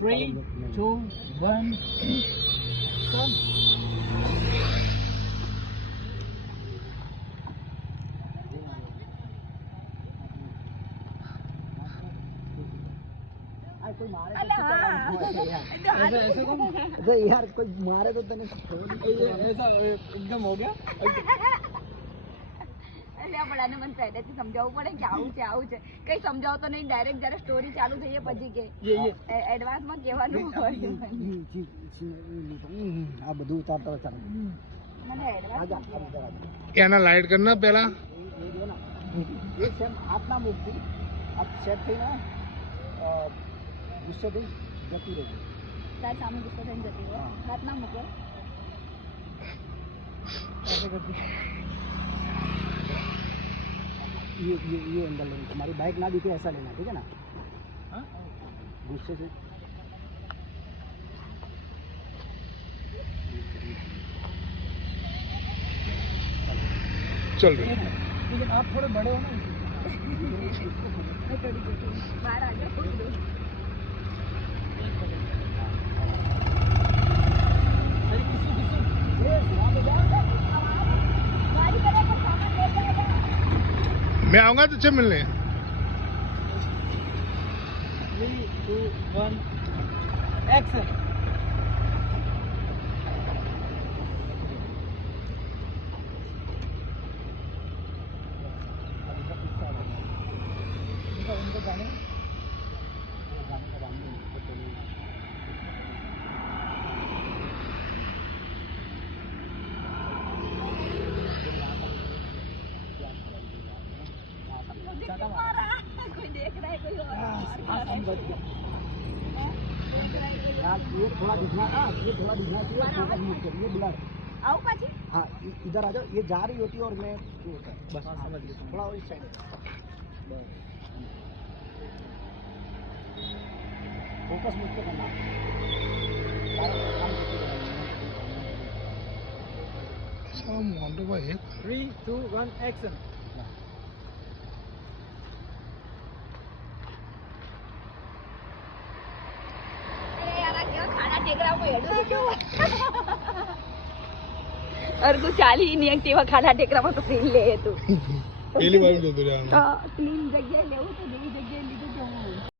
3, 2, 1. Come. कोई मारे तो ऐसे कौन? अरे यार कोई मारे तो तने ऐसा एकदम हो गया. એટલે આપણાને મને પહેલેથી સમજાવવું પડે કે આવું છે કઈ સમજાવતો નહીં ડાયરેક્ટ જ્યારે સ્ટોરી ચાલુ થઈ પછી કે એડવાન્સમાં કહેવાનું હોય આ બધું ઉતારતા ચાલો મને એડવાન્સ એના લાઈટ કરના પહેલા એ સેમ હાથ ના મૂકતી આ સેટ થઈને ગુસ્સે થઈ જતી રહી તાર સામે ગુસ્સો થઈને જતી રહો હાથ ના મૂકો ऐसे करती ये एंगल लेना तुम्हारी बाइक ना दिखे ऐसा लेना ठीक है ना हाँ गुस्से से चल लेकिन आप थोड़े बड़े हो ना बाहर आ जाओ थोड़ी दूर मैं आऊंगा तुझसे मिलने. 3, 2, 1 एक्शन. उनको गाने कोई देख रहा है कोई और यार ये थोड़ा दिखना ना ये थोड़ा दिखना चाहिए ये ब्लड आओ पाछी हाँ इधर आ जाओ ये जा रही होती है और मैं ये होता है बस समझ गया थोड़ा और इस साइड फोकस मुझ पे करना मोटो भाई 3, 2, 1 एक्शन. और कुछ चाली ही नहीं एक्टिवा खाना टेकरा में तो क्लीन ले तू पहली बार जो तो जाना क्लीन जगह ले तो नई जगह ले तो